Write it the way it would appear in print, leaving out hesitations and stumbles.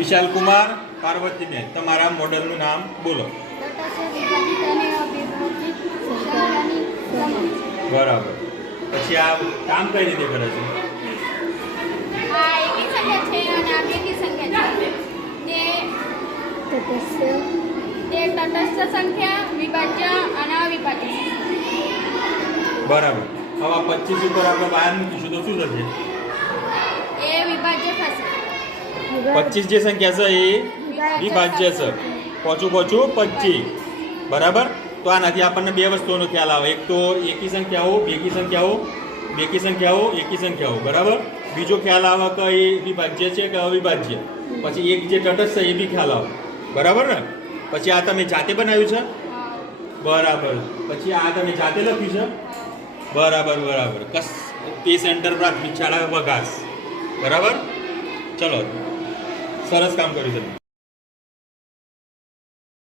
વિશાલ કુમાર પાર્વતીબેન, તમારા મોડેલનું નામ બોલો. બરાબર. પછી આ કામ કઈ રીતે કરે છે? આ એકી સંખ્યા છે અને આ બેકી સંખ્યા છે. તે તટસ્થ સંખ્યા, વિભાજ્ય અને અવિભાજ્ય. બરાબર. હવે આ 25 ઉપર આપણે બહાર મૂકીશું તો શું થશે? એ વિભાજ્ય થશે. 25 જે સંખ્યા છે એ વિભાજ્ય છે. પોચું 25. બરાબર. તો આનાથી આપણને બે વસ્તુઓનો ખ્યાલ આવે. એક તો એકી સંખ્યાઓ, બેકી સંખ્યાઓ, બેકી સંખ્યાઓ, એકી સંખ્યાઓ. બરાબર. બીજો ખ્યાલ આવે કે એ વિભાજ્ય છે કે અવિભાજ્ય. પછી એક જે તટસ્થ છે એ બી ખ્યાલ આવે. બરાબર ને? પછી આ તમે જાતે બનાવ્યું છે? બરાબર. પછી આ તમે જાતે લખ્યું છે? બરાબર. તે સેન્ટર પ્રાથમિક શાળા વઘાસ. બરાબર. ચલો, સરસ કામ કર્યું તમે.